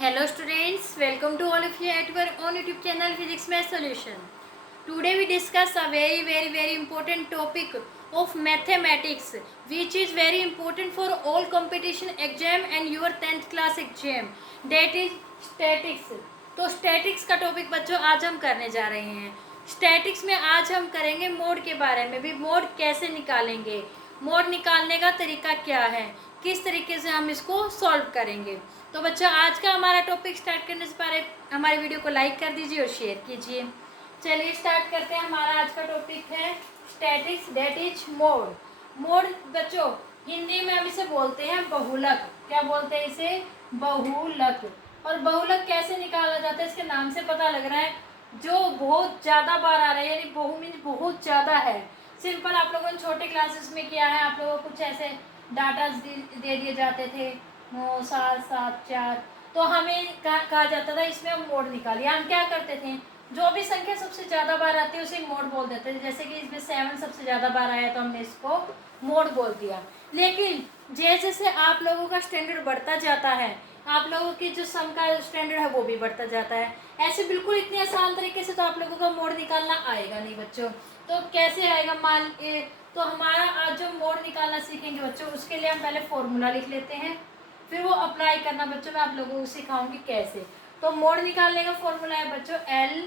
Hello students, welcome to all of you at your own YouTube channel Physics Math Solution. Today we discuss a very important topic of mathematics which is very important for all competition exam and your 10th class exam, that is statics. तो statics का topic बच्चों आज हम करने जा रहे हैं। Statics में आज हम करेंगे मोड के बारे में भी, मोड कैसे निकालेंगे, मोड निकालने का तरीका क्या है, किस तरीके से हम इसको सॉल्व करेंगे। तो बच्चों आज का हमारा टॉपिक स्टार्ट करने से पहले हमारे वीडियो को लाइक कर दीजिए और शेयर कीजिए। चलिए स्टार्ट करते हैं। हमारा आज का टॉपिक है statics, that is mode. Mode बच्चों हिंदी में हम इसे बोलते हैं बहुलक। क्या बोलते हैं इसे? बहुलक। और बहुलक कैसे निकाला जाता है? इसके नाम से पता लग रहा है जो बहुत ज़्यादा बार आ रहा है, यानी बहु मीन्स बहुत ज़्यादा है। सिंपल आप लोगों ने छोटे क्लासेस में किया है, आप लोगों को कुछ ऐसे डाटा दे दिए जाते थे 9 7 7 4, तो हमें कहा जाता था इसमें हम मोड निकालिए। हम क्या करते थे, जो भी संख्या सबसे ज़्यादा बार आती है उसे मोड बोल देते थे। जैसे कि इसमें 7 सबसे ज़्यादा बार आया तो हमने इसको मोड बोल दिया। लेकिन जैसे जैसे आप लोगों का स्टैंडर्ड बढ़ता जाता है, आप लोगों की जो सम का स्टैंडर्ड है वो भी बढ़ता जाता है। ऐसे बिल्कुल इतने आसान तरीके से तो आप लोगों का मोड निकालना आएगा नहीं बच्चों। तो कैसे आएगा? तो हमारा आज जो मोड निकालना सीखेंगे बच्चों, उसके लिए हम पहले फॉर्मूला लिख लेते हैं, फिर वो अप्लाई करना बच्चों मैं आप लोगों को सिखाऊंगी कैसे। तो मोड निकालने का फॉर्मूला है बच्चों L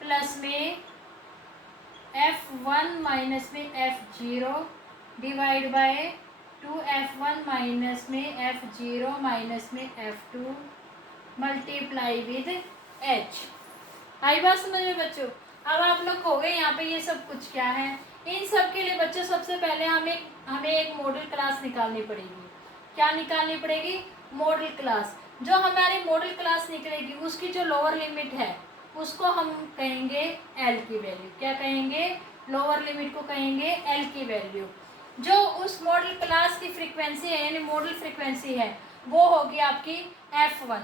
प्लस में F1 माइनस में F0 divide by 2F1 minus में F0 माइनस में F2 मल्टीप्लाई विद H। आई बात समझ में बच्चों? अब आप लोग हो गए यहाँ पे ये सब कुछ क्या है। इन सब के लिए बच्चों सबसे पहले हमें एक मॉडल क्लास निकालनी पड़ेगी। क्या निकालनी पड़ेगी? Model class. जो हमारी मॉडल क्लास निकलेगी उसकी जो लोअर लिमिट है उसको हम कहेंगे एल की वैल्यू। क्या कहेंगे? लोअर लिमिट को कहेंगे एल की वैल्यू। जो उस मॉडल क्लास की फ्रीक्वेंसी है यानी मॉडल फ्रीक्वेंसी है वो होगी आपकी F1।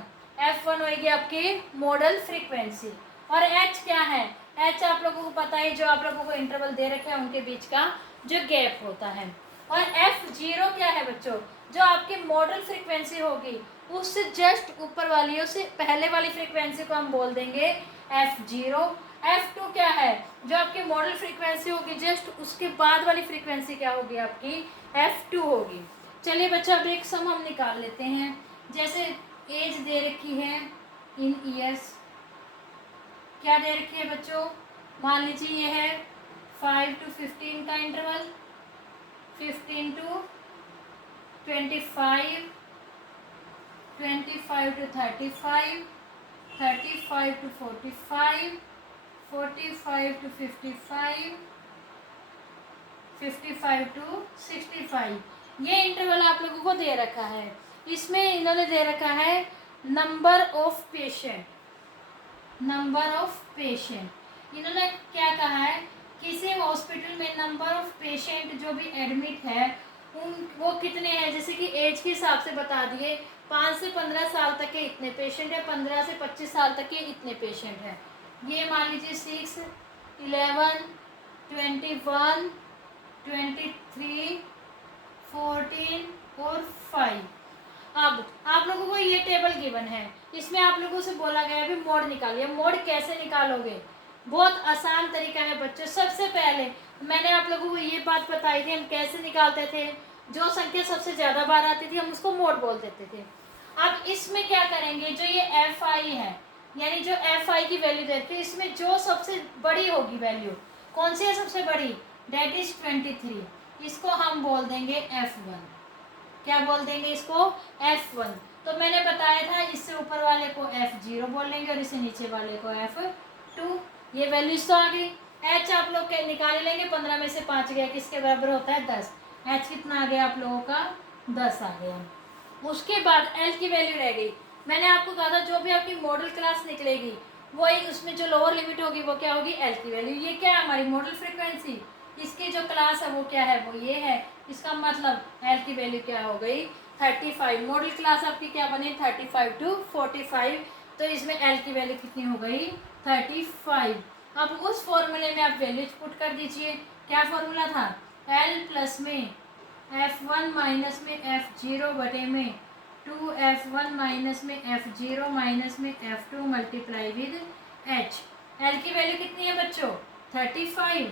F1 होगी आपकी मॉडल फ्रीक्वेंसी। और H क्या है? H आप लोगों को पता है, जो आप लोगों को इंटरवल दे रखे हैं उनके बीच का जो गैप होता है। और F0 क्या है बच्चों? जो आपकी मॉडल फ्रीक्वेंसी होगी उससे जस्ट ऊपर वाली, उससे पहले वाली फ्रीक्वेंसी को हम बोल देंगे F0। F2 क्या है? जो आपकी मॉडल फ्रीक्वेंसी होगी जस्ट उसके बाद वाली फ्रीक्वेंसी क्या होगी? आपकी F2 होगी। चलिए बच्चा अब एक सम हम निकाल लेते हैं। जैसे एज दे रखी है इन ईयर्स। क्या दे रखी है बच्चों? मान लीजिए ये है 5 to 15 का interval, 15 to 25, 25 to 35, 35 to 45, 45 to 55, 55 to 65। ये इंटरवल आप लोगों को दे रखा है। इसमें इन्होंने दे रखा है number of patient. Number of patient इन्होंने क्या कहा है? किसी हॉस्पिटल में नंबर ऑफ पेशेंट जो भी एडमिट है उन वो कितने हैं, जैसे कि एज के हिसाब से बता दिए। 5 से 15 साल तक के इतने पेशेंट है, 15 से 25 साल तक के इतने पेशेंट हैं। ये मान लीजिए 6, 11, 21, 23, 14 और 5। अब आप लोगों को ये टेबल गिवन है, इसमें आप लोगों से बोला गया है भी मोड निकालिए। मोड कैसे निकालोगे? बहुत आसान तरीका है बच्चों। सबसे पहले मैंने आप लोगों को ये बात बताई थी हम कैसे निकालते थे। जो संख्या सबसे ज़्यादा बार आती थी हम उसको मोड बोल देते थे। अब इसमें क्या करेंगे, जो ये Fi है यानी जो Fi की वैल्यू देते हैं, इसमें जो सबसे बड़ी होगी वैल्यू, कौन सी है सबसे बड़ी? Date is 23। इसको हम बोल देंगे F1। क्या बोल देंगे इसको? F1। तो मैंने बताया था इससे ऊपर वाले को F0 बोल लेंगे और इससे नीचे वाले को F2। ये वैल्यूज तो आ गई। H आप लोग निकाल लेंगे, 15 में से 5 गया किसके बराबर होता है? 10। H कितना आ गया आप लोगों का? 10 आ गया। उसके बाद L की वैल्यू रह गई। मैंने आपको कहा था जो भी आपकी मॉडल क्लास निकलेगी वही उसमें जो लोअर लिमिट होगी वो क्या होगी? L की वैल्यू। ये क्या है? हमारी मॉडल फ्रीक्वेंसी। इसकी जो क्लास है वो क्या है? वो ये है। इसका मतलब L की वैल्यू क्या हो गई? 35। मॉडल क्लास आपकी क्या बनी? 35 to 45। तो इसमें L की वैल्यू कितनी हो गई? 35। अब उस फॉर्मूले में आप वैल्यूज पुट कर दीजिए। क्या फॉर्मूला था? L प्लस में F1 माइनस में F0 बटे में 2f1 माइनस में f0 माइनस में f2 multiply with h। l की वैल्यू कितनी है बच्चों 35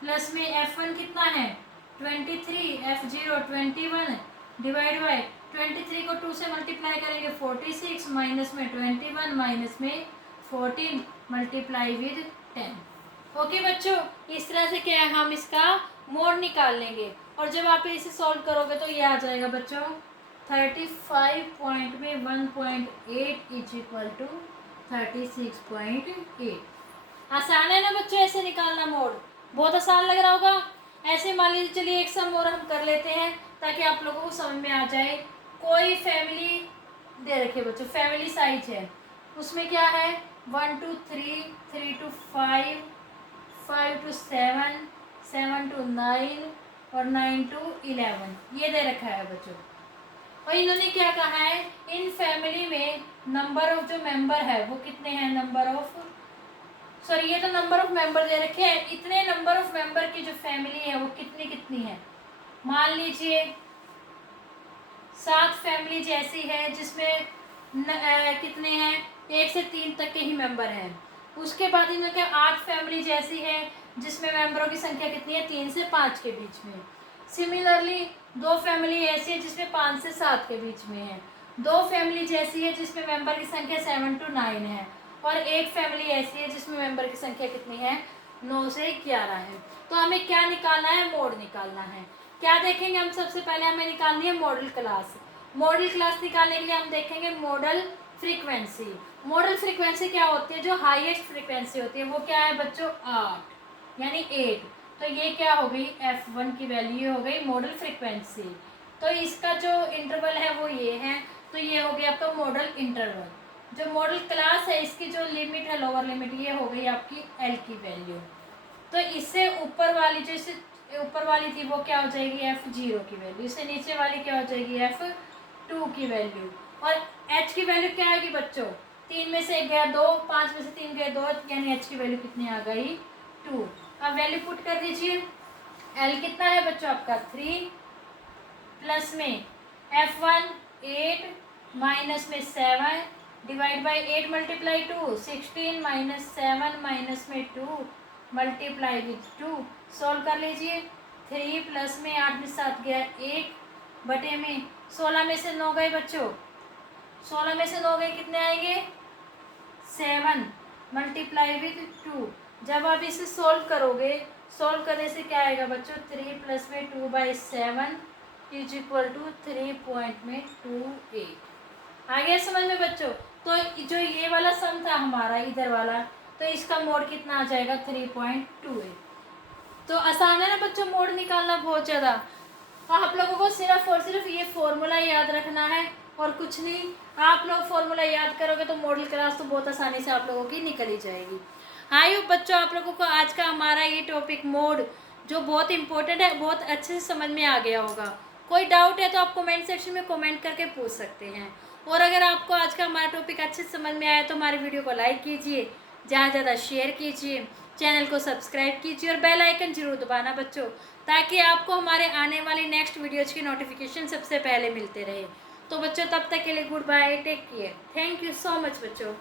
प्लस में f1 कितना है 23, f0 21 डिवाइड बाय 23 को 2 से मल्टीप्लाई करेंगे 46 माइनस में 21 माइनस में 14 मल्टीप्लाई विद 10। ओके बच्चों, इस तरह से क्या है हम इसका मोड निकाल लेंगे और जब आप इसे सॉल्व करोगे तो ये आ जाएगा बच्चों 35 पॉइंट में 1.8 इज इक्वल टू 36.8। आसान है ना बच्चों ऐसे निकालना मोड, बहुत आसान लग रहा होगा। ऐसे मान लीजिए, चलिए एक सम और हम कर लेते हैं ताकि आप लोगों को समझ में आ जाए। कोई फैमिली दे रखी है बच्चों, फैमिली साइज है, उसमें क्या है 1 to 3, 3 to 5, 5 to 7, 7 to 9 और 9 to 11 ये दे रखा है बच्चों। और इन्होंने क्या कहा है, इन फैमिली में नंबर ऑफ जो मेंबर है वो कितने हैं, ये तो नंबर ऑफ मेंबर दे रखे हैं, इतने नंबर ऑफ मेंबर की जो फैमिली है वो कितनी कितनी है। मान लीजिए 7 फैमिली जैसी है जिसमें कितने हैं 1 से 3 तक के ही मेंबर हैं। उसके बाद इनके 8 फैमिली जैसी है जिसमें मेंबरों की संख्या कितनी है 3 से 5 के बीच में। सिमिलरली 2 फैमिली ऐसी है जिसमें 5 से 7 के बीच में है। 2 फैमिली जैसी है जिसमें मेंबर की संख्या 7 to 9 है और एक फैमिली ऐसी है जिसमें मेंबर की संख्या कितनी है 9 से 11 है। तो हमें क्या निकालना है, मोड निकालना है। क्या देखेंगे हम, सबसे पहले हमें निकालनी है मॉडल क्लास। मॉडल क्लास निकालने के लिए हम देखेंगे मॉडल फ्रीक्वेंसी। मॉडल फ्रीक्वेंसी क्या होती है, जो हाईएस्ट फ्रीक्वेंसी होती है वो क्या है बच्चों 8 यानी 8। तो ये क्या हो गई f1 की वैल्यू हो गई मॉडल फ्रीक्वेंसी। तो इसका जो इंटरवल है वो ये है, तो ये हो गया आपका मॉडल इंटरवल। जो मॉडल क्लास है इसकी जो लिमिट है लोअर लिमिट ये हो गई आपकी l की वैल्यू। तो इससे ऊपर वाली जैसे ऊपर वाली थी वो क्या हो जाएगी f0 की वैल्यू, इससे नीचे वाली क्या हो जाएगी f2 की वैल्यू। और h की वैल्यू क्या आएगी बच्चों 3 में से 1 गया 2, 5 में से 3 गया 2, यानी h की वैल्यू कितनी आ गई 2। अब वैल्यू पुट कर दीजिए। l कितना है बच्चों आपका 3 प्लस में f1 8 माइनस में 7 divide by 8 multiply 2 16 minus 7 minus में 2 मल्टीप्लाई विथ 2। सॉल्व कर लीजिए। 3 प्लस में 8 में 7 गया 1 बटे में 16 में से 9 गए बच्चों, 16 में से 9 गए कितने आएंगे 7 मल्टीप्लाई विथ 2। जब आप इसे सॉल्व करोगे, सॉल्व करने से क्या आएगा बच्चों 3 प्लस में 2/7 इज इक्वल टू 3.28। आ गया समझ में बच्चों। तो जो ये वाला सम था हमारा इधर वाला, तो इसका मोड कितना आ जाएगा 3.28। तो आसान है ना बच्चों मोड निकालना बहुत ज़्यादा। आप लोगों को सिर्फ और सिर्फ ये फॉर्मूला याद रखना है और कुछ नहीं। आप लोग फॉर्मूला याद करोगे तो मॉडल क्लास तो बहुत आसानी से आप लोगों की निकल ही जाएगी। आई होप बच्चों आप लोगों को आज का हमारा ये टॉपिक मोड जो बहुत इंपॉर्टेंट है बहुत अच्छे से समझ में आ गया होगा। कोई डाउट है तो आप कमेंट सेक्शन में कमेंट करके पूछ सकते हैं। और अगर आपको आज का हमारा टॉपिक अच्छे से समझ में आया तो हमारी वीडियो को लाइक कीजिए, ज़्यादा से ज़्यादा शेयर कीजिए, चैनल को सब्सक्राइब कीजिए और बेल आइकन जरूर दबाना बच्चों, ताकि आपको हमारे आने वाली नेक्स्ट वीडियोज़ की नोटिफिकेशन सबसे पहले मिलते रहे। तो बच्चों तब तक के लिए goodbye, take care, thank you so much बच्चों।